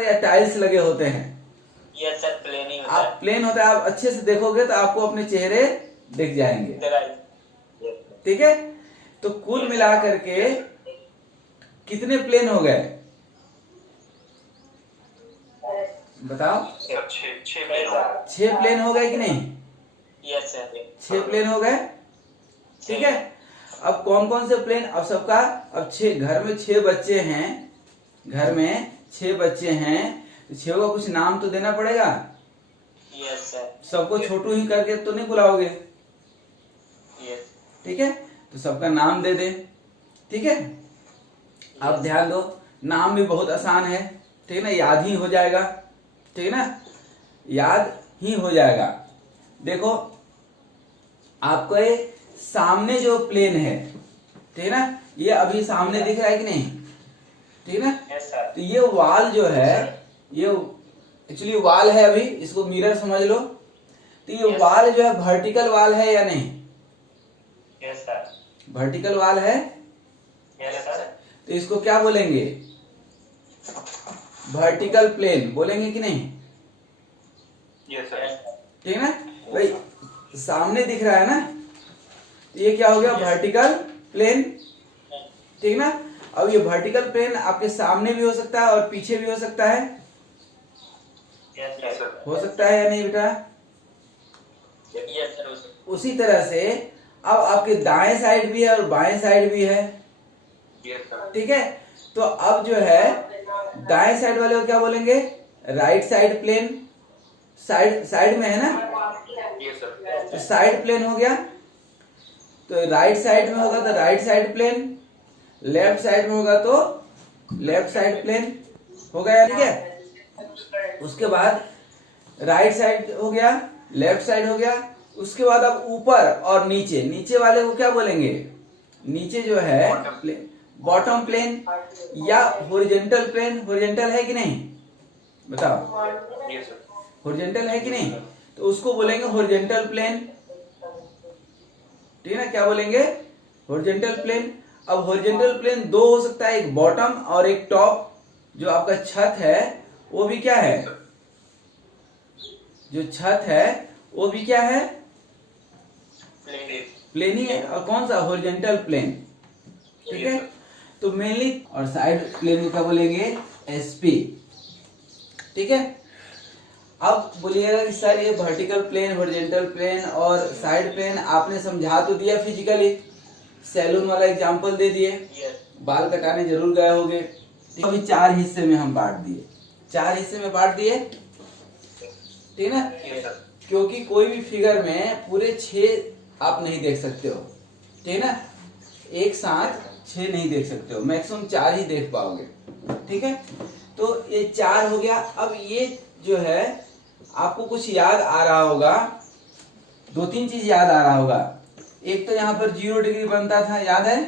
या टाइल्स लगे होते हैं। यस सर, प्लेन ही होता आप प्लेन होता है, आप अच्छे से देखोगे तो आपको अपने चेहरे दिख जाएंगे। है। ठीक है, तो कुल मिला करके कितने प्लेन हो गए बताओ? 6 प्लेन हो गए कि नहीं? यस सर, 6 प्लेन हो गए। ठीक है, अब कौन कौन से प्लेन? अब सबका, अब 6 घर में 6 बच्चे हैं, घर में 6 बच्चे हैं, तो 6 का कुछ नाम तो देना पड़ेगा। यस सर, सबको छोटू ही करके तो नहीं बुलाओगे। यस। ठीक है, तो सबका नाम दे दे। ठीक है, अब ध्यान दो, नाम भी बहुत आसान है। ठीक है ना, याद ही हो जाएगा। ठीक है ना, याद ही हो जाएगा। देखो, आपको ये सामने जो प्लेन है, ठीक है ना, ये अभी सामने दिख रहा है कि नहीं? ठीक है ना, यस सर। तो ये वाल जो है, ये एक्चुअली वाल है, अभी इसको मिरर समझ लो। तो ये वाल जो है वर्टिकल वाल है या नहीं? Yes sir. वर्टिकल वाल है। Yes sir. तो इसको क्या बोलेंगे? वर्टिकल प्लेन बोलेंगे कि नहीं? Yes sir. ठीक है ना भाई, सामने दिख रहा है ना, तो ये क्या हो गया? Vertical plane. ठीक ना, अब ये वर्टिकल प्लेन आपके सामने भी हो सकता है और पीछे भी हो सकता है। Yes sir. हो सकता है या नहीं बेटा? Yes sir. उसी तरह से अब आपके दाएं साइड भी है और बाएं साइड भी है। ठीक है, तो अब जो है दाएं साइड वाले को क्या बोलेंगे? Right side plane. साइड में है ना, तो साइड प्लेन हो गया। तो राइट साइड में होगा तो right side plane, left side में होगा तो लेफ्ट साइड प्लेन हो गया। ठीक है, उसके बाद राइट साइड हो गया, लेफ्ट साइड हो गया। उसके बाद अब ऊपर और नीचे, नीचे वाले को क्या बोलेंगे? नीचे जो है बॉटम प्लेन या हॉरिजॉन्टल प्लेन। हॉरिजॉन्टल है कि नहीं बताओ? हॉरिजॉन्टल है कि नहीं? तो उसको बोलेंगे हॉरिजॉन्टल प्लेन। ठीक है ना, क्या बोलेंगे? Horizontal plane. अब हॉरिजॉन्टल प्लेन दो हो सकता है, एक बॉटम और एक टॉप। जो आपका छत है वो भी क्या है? जो छत है वो भी क्या है? प्लेन ही है। और कौन सा? Horizontal plane. ठीक है, तो मेनली और साइड प्लेन को क्या बोलेंगे? एसपी। ठीक है, अब बोलिएगा कि सर ये वर्टिकल प्लेन, हॉरिजॉन्टल प्लेन और साइड प्लेन आपने समझा तो दिया फिजिकली, सैलून वाला एग्जांपल दे दिए, बाल कटाने जरूर गए होगे। अभी 4 हिस्से में हम बांट दिए, 4 हिस्से में बांट दिए। ठीक है ना, क्योंकि कोई भी फिगर में पूरे 6 आप नहीं देख सकते हो। ठीक है ना, एक साथ 6 नहीं देख सकते हो, मैक्सिमम 4 ही देख पाओगे। ठीक है, तो ये 4 हो गया। अब ये जो है आपको कुछ याद आ रहा होगा, 2-3 चीज याद आ रहा होगा। एक तो यहाँ पर 0 डिग्री बनता था, याद है?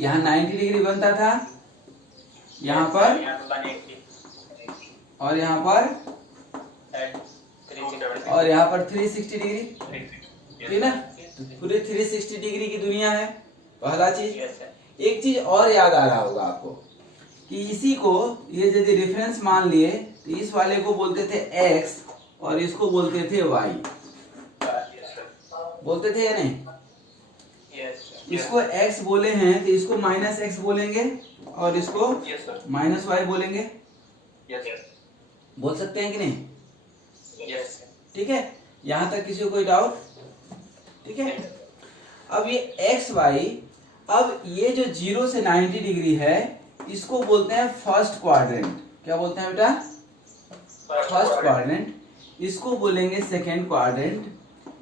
यहाँ 90 डिग्री बनता था, यहाँ पर और यहाँ पर और यहाँ पर 360 डिग्री। ठीक ना, तो पूरे 360 डिग्री की दुनिया है, पहला चीज। एक चीज और याद आ रहा होगा आपको कि इसी को, ये यदि रेफरेंस मान लिए तो इस वाले को बोलते थे x और इसको बोलते थे y। बोलते थे या नहीं? इसको x बोले हैं तो इसको -x बोलेंगे और इसको -y बोलेंगे। बोल सकते हैं कि नहीं? ठीक है, यहां तक किसी को कोई डाउट? ठीक है, अब ये एक्स वाई, अब ये जो 0 से 90 डिग्री है इसको बोलते हैं फर्स्ट क्वाड्रेंट। क्या बोलते हैं बेटा? First quadrant. इसको बोलेंगे सेकेंड क्वाड्रेंट,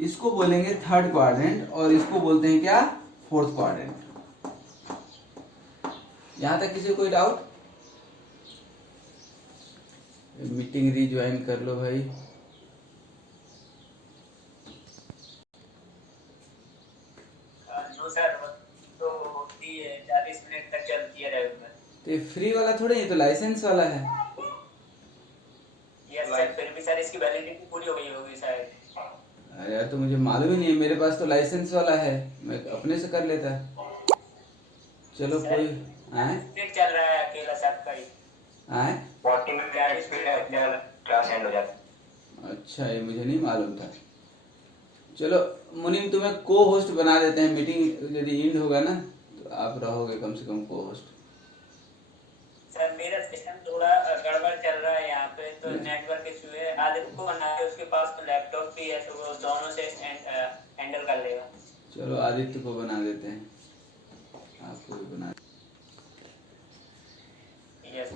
इसको बोलेंगे थर्ड क्वाड्रेंट और इसको बोलते हैं क्या? Fourth quadrant. यहां तक किसी को कोई डाउट? मीटिंग रीज्वाइन कर लो भाई। तो ये फ्री वाला थोड़ा, ये तो लाइसेंस वाला है। फिर भी सर इसकी वैलिडिटी पूरी हो गई होगी शायद। अरे यार, तो मुझे मालूम ही नहीं है, मेरे पास तो लाइसेंस वाला है, मैं अपने से कर लेता। चलो कोई चल रहा है अकेला सबका ही। आए 40 मिनट क्लास एंड हो जाता है। अच्छा, ये मुझे नहीं मालूम था। चलो मुनीम, तुम्हें को होस्ट बना देते हैं। मीटिंग यदि एंड होगा ना तो आप रहोगे कम से कम को होस्ट। सर मेरा सिस्टम थोड़ा गड़बड़ चल रहा है यहाँ पे, तो नेटवर्क इशू है। आदित्य को बना के, उसके पास तो लैपटॉप भी है, तो वो दोनों से हैंडल कर लेगा। चलो आदित्य को बना देते हैं, आपको भी बना। यस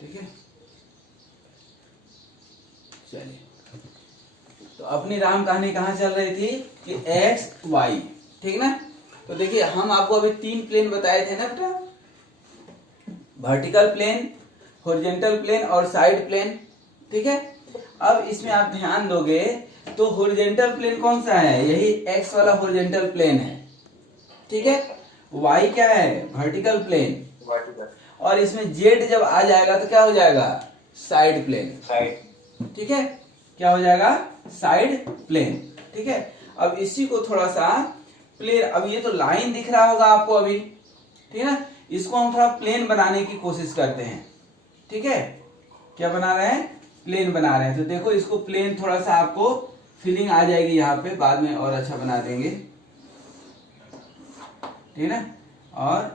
ठीक है, चलिए। तो अपनी राम कहानी कहाँ चल रही थी कि एक्स वाई, ठीक ना। तो देखिए हम आपको अभी 3 प्लेन बताए थे ना बेटा, वर्टिकल प्लेन, हॉरिजॉन्टल प्लेन और साइड प्लेन, ठीक है। अब इसमें आप ध्यान दोगे तो हॉरिजॉन्टल प्लेन कौन सा है, यही एक्स वाला हॉरिजॉन्टल प्लेन है, ठीक है। वाई क्या है, वर्टिकल प्लेन, और इसमें जेड जब आ जाएगा तो क्या हो जाएगा, साइड प्लेन, साइड, ठीक है। क्या हो जाएगा, साइड प्लेन, ठीक है। अब इसी को थोड़ा सा प्लेन, अब ये तो लाइन दिख रहा होगा आपको अभी, ठीक है ना। इसको हम थोड़ा प्लेन बनाने की कोशिश करते हैं, ठीक है। क्या बना रहे हैं, प्लेन बना रहे हैं। तो देखो इसको प्लेन थोड़ा सा आपको फीलिंग आ जाएगी यहाँ पे, बाद में और अच्छा बना देंगे, ठीक है ना। और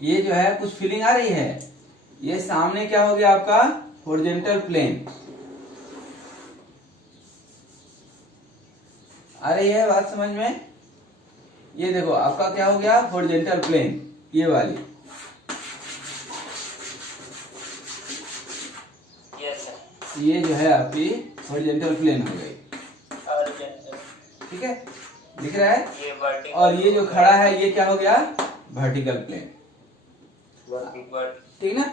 ये जो है कुछ फीलिंग आ रही है, ये सामने क्या हो गया आपका, हॉरिजॉन्टल प्लेन। आ रही है बात समझ में। ये देखो आपका क्या हो गया, हॉरिजॉन्टल प्लेन, ये वाली। Yes sir. ये जो है आपकी हॉरिजॉन्टल प्लेन हो गई, ठीक है, दिख रहा है। ये वर्टिकल, और ये जो खड़ा है ये क्या हो गया, वर्टिकल प्लेन, ठीक ना।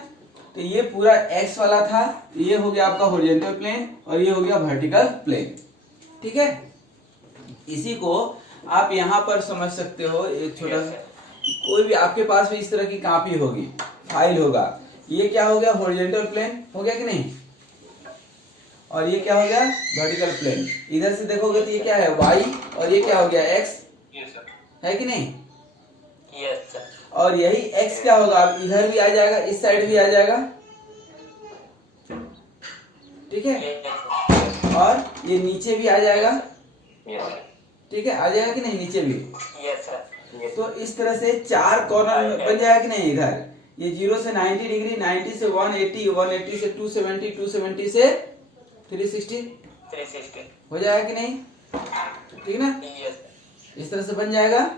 तो ये पूरा एक्स वाला था, ये हो गया आपका हॉरिजॉन्टल प्लेन, और ये हो गया वर्टिकल प्लेन, ठीक है। इसी को आप यहाँ पर समझ सकते हो, एक छोटा सा, कोई भी आपके पास भी इस तरह की कॉपी होगी, फाइल होगा। ये क्या हो गया, हॉरिजॉन्टल प्लेन हो गया कि नहीं, और ये क्या हो गया, वर्टिकल प्लेन। इधर से देखोगे तो ये क्या है, वाई, और ये क्या हो गया, एक्स, है कि नहीं। Yes sir. और यही x क्या होगा, अब इधर भी आ जाएगा, इस साइड भी आ जाएगा, ठीक है। और ये नीचे भी आ जाएगा, ठीक है, आ जाएगा कि नहीं, नीचे भी। Yes sir. तो इस तरह से 4 कॉर्नर बन जाएगा कि नहीं। इधर ये 0 से 90 डिग्री, 90 से 180, 180 से 270, 270 से 360 हो जाएगा कि नहीं, ठीक ना। इस तरह से बन जाएगा,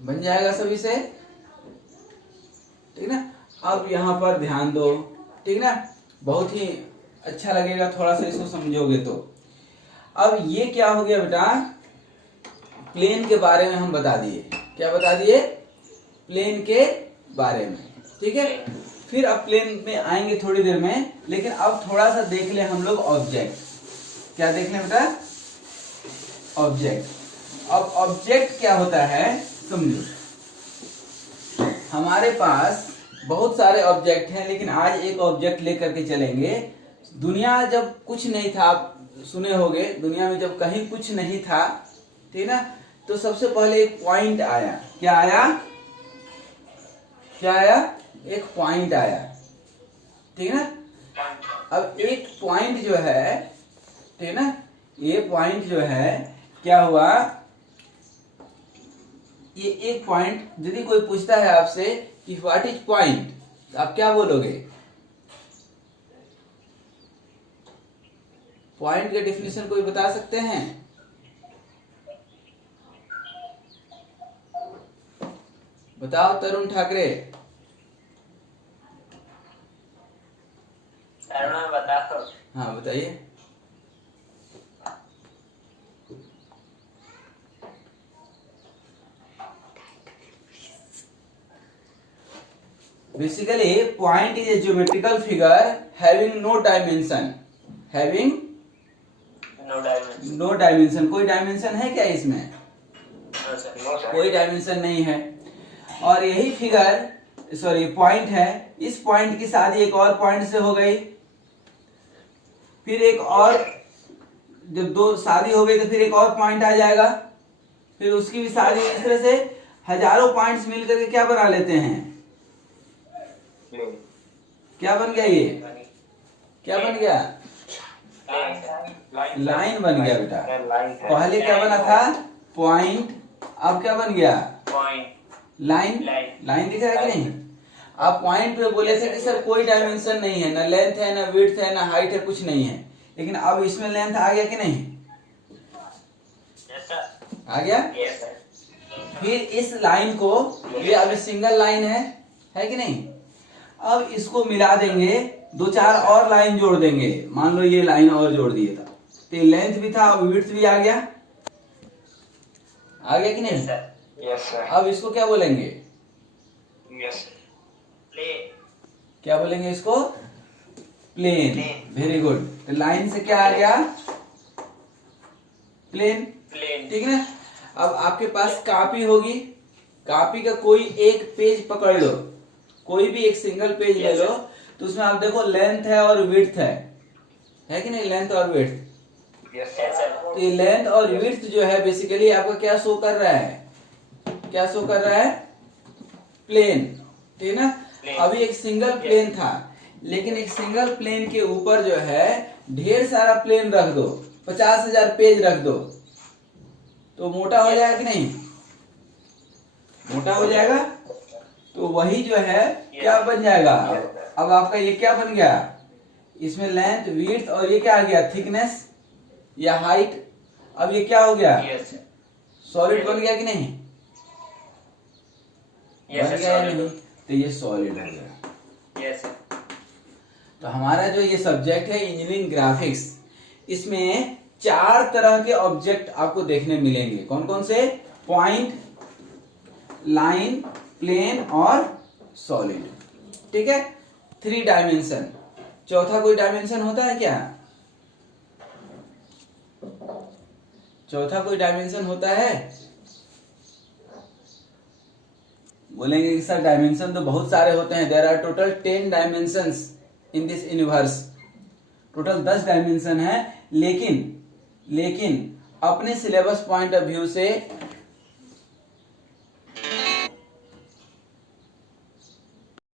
बन जाएगा सभी से, ठीक ना। अब यहाँ पर ध्यान दो, ठीक ना, बहुत ही अच्छा लगेगा थोड़ा सा इसको समझोगे तो। अब ये क्या हो गया बेटा, प्लेन के बारे में हम बता दिए। क्या बता दिए, प्लेन के बारे में, ठीक है। फिर अब प्लेन में आएंगे थोड़ी देर में, लेकिन अब थोड़ा सा देख ले हम लोग ऑब्जेक्ट। क्या देख ले बेटा, ऑब्जेक्ट। अब ऑब्जेक्ट क्या होता है समझो। हमारे पास बहुत सारे ऑब्जेक्ट हैं, लेकिन आज एक ऑब्जेक्ट लेकर के चलेंगे। दुनिया जब कुछ नहीं था, आप सुने होंगे, दुनिया में जब कहीं कुछ नहीं था, ठीक ना, तो सबसे पहले एक पॉइंट आया। क्या आया, क्या आया, एक पॉइंट आया, ठीक ना। अब एक पॉइंट जो है, ठीक ना, ये पॉइंट जो है क्या हुआ, ये एक पॉइंट, यदि कोई पूछता है आपसे कि व्हाट इज पॉइंट, तो आप क्या बोलोगे, पॉइंट के डेफिनेशन कोई बता सकते हैं, बताओ तरुण ठाकरे। बताओ। हाँ बताइए। Basically, point is a geometrical figure having no dimension. Having no dimension. कोई डायमेंशन है क्या इसमें? कोई डायमेंशन नहीं है। और यही फिगर, सॉरी पॉइंट है, इस पॉइंट की शादी एक और पॉइंट से हो गई, फिर एक और जब दो शादी हो गई तो फिर एक और पॉइंट आ जाएगा, फिर उसकी भी शादी। इस तरह से हजारों पॉइंट्स मिलकर के क्या बना लेते हैं, क्या बन गया, ये क्या बन गया, लाइन बन गया बेटा। पहले क्या बना था, पॉइंट, अब क्या बन गया, पॉइंट, लाइन। लाइन दिख रहा है कि नहीं। आप पॉइंट पे बोले थे कि सर कोई डायमेंशन नहीं है, ना लेंथ है, ना विड्थ है, ना हाइट है, कुछ नहीं है, लेकिन अब इसमें लेंथ आ गया कि नहीं, आ गया। फिर इस लाइन को, ये अभी सिंगल लाइन है कि नहीं, अब इसको मिला देंगे, दो चार और लाइन जोड़ देंगे, मान लो ये लाइन और जोड़ दिए था, तो लेंथ भी था, अब विड्थ भी आ गया कि नहीं। Yes sir. अब इसको क्या बोलेंगे, यस क्या बोलेंगे इसको, प्लेन। Very good. तो लाइन से क्या आ गया, प्लेन। प्लेन। ठीक है ना। अब आपके पास कॉपी होगी, कॉपी का कोई एक पेज पकड़ लो, कोई भी एक सिंगल पेज ले लो, तो उसमें आप देखो लेंथ है और विड्थ है कि नहीं, लेंथ और विड्थ। Yes sir. तो ये लेंथ और विड्थ जो है बेसिकली आपका क्या शो कर रहा है, क्या शो कर रहा है, प्लेन। ठीक है ना। अभी एक सिंगल प्लेन था, लेकिन एक सिंगल प्लेन के ऊपर जो है ढेर सारा प्लेन रख दो, 50,000 पेज रख दो, तो मोटा हो जाएगा कि नहीं, मोटा हो जाएगा। तो वही जो है क्या बन जाएगा, अब आपका ये क्या बन गया, इसमें लेंथ, विड्थ और ये क्या आ गया, थिकनेस या हाइट। अब ये क्या हो गया, सॉलिड बन गया कि नहीं, बन गया या नहीं, तो ये सॉलिड हो गया। तो हमारा जो ये सब्जेक्ट है इंजीनियरिंग ग्राफिक्स, इसमें 4 तरह के ऑब्जेक्ट आपको देखने मिलेंगे। कौन कौन से, पॉइंट, लाइन, प्लेन और सॉलिड। ठीक है, 3 डायमेंशन। चौथा कोई डायमेंशन होता है क्या, चौथा कोई डायमेंशन होता है, बोलेंगे कि सर डायमेंशन तो बहुत सारे होते हैं। There are total 10 dimensions in this universe, total 10 dimension है, लेकिन अपने सिलेबस पॉइंट ऑफ व्यू से